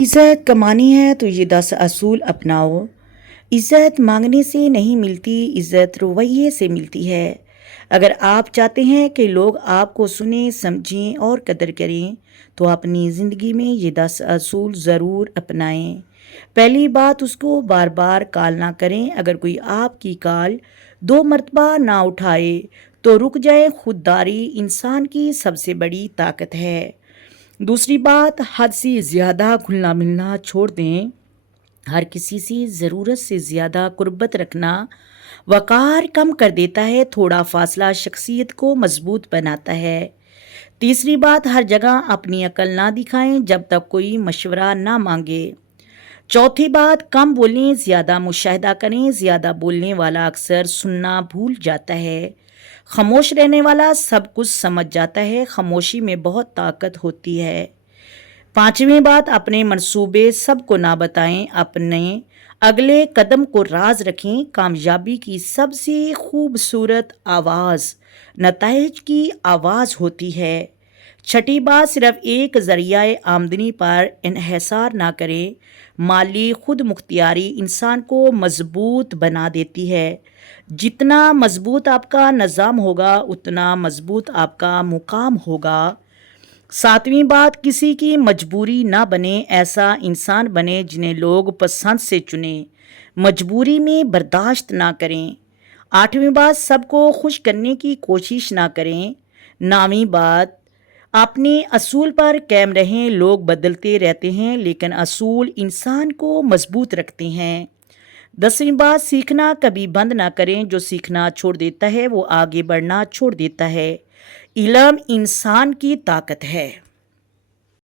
عزت کمانی ہے تو یہ 10 اصول اپناؤ۔ عزت مانگنے سے نہیں ملتی، عزت رویے سے ملتی ہے۔ اگر آپ چاہتے ہیں کہ لوگ آپ کو سنیں، سمجھیں اور قدر کریں تو اپنی زندگی میں یہ 10 اصول ضرور اپنائیں۔ پہلی بات، اس کو بار بار کال نہ کریں۔ اگر کوئی آپ کی کال 2 مرتبہ نہ اٹھائے تو رک جائیں۔ خودداری انسان کی سب سے بڑی طاقت ہے۔ دوسری بات، حد سے زیادہ گھلنا ملنا چھوڑ دیں۔ ہر کسی سے ضرورت سے زیادہ قربت رکھنا وقار کم کر دیتا ہے۔ تھوڑا فاصلہ شخصیت کو مضبوط بناتا ہے۔ تیسری بات، ہر جگہ اپنی عقل نہ دکھائیں جب تک کوئی مشورہ نہ مانگے۔ چوتھی بات، کم بولیں، زیادہ مشاہدہ کریں۔ زیادہ بولنے والا اکثر سننا بھول جاتا ہے۔ خاموش رہنے والا سب کچھ سمجھ جاتا ہے۔ خاموشی میں بہت طاقت ہوتی ہے۔ پانچویں بات، اپنے منصوبے سب کو نہ بتائیں، اپنے اگلے قدم کو راز رکھیں۔ کامیابی کی سب سے خوبصورت آواز نتائج کی آواز ہوتی ہے۔ چھٹی بات، صرف ایک ذریعہ آمدنی پر انحصار نہ کریں۔ مالی خود مختاری انسان کو مضبوط بنا دیتی ہے۔ جتنا مضبوط آپ کا نظام ہوگا اتنا مضبوط آپ کا مقام ہوگا۔ ساتویں بات، کسی کی مجبوری نہ بنیں، ایسا انسان بنیں جنہیں لوگ پسند سے چنیں، مجبوری میں برداشت نہ کریں۔ آٹھویں بات، سب کو خوش کرنے کی کوشش نہ کریں۔ نویں بات، اپنے اصول پر قائم رہیں۔ لوگ بدلتے رہتے ہیں لیکن اصول انسان کو مضبوط رکھتے ہیں۔ 10ویں بات، سیکھنا کبھی بند نہ کریں۔ جو سیکھنا چھوڑ دیتا ہے وہ آگے بڑھنا چھوڑ دیتا ہے۔ علم انسان کی طاقت ہے۔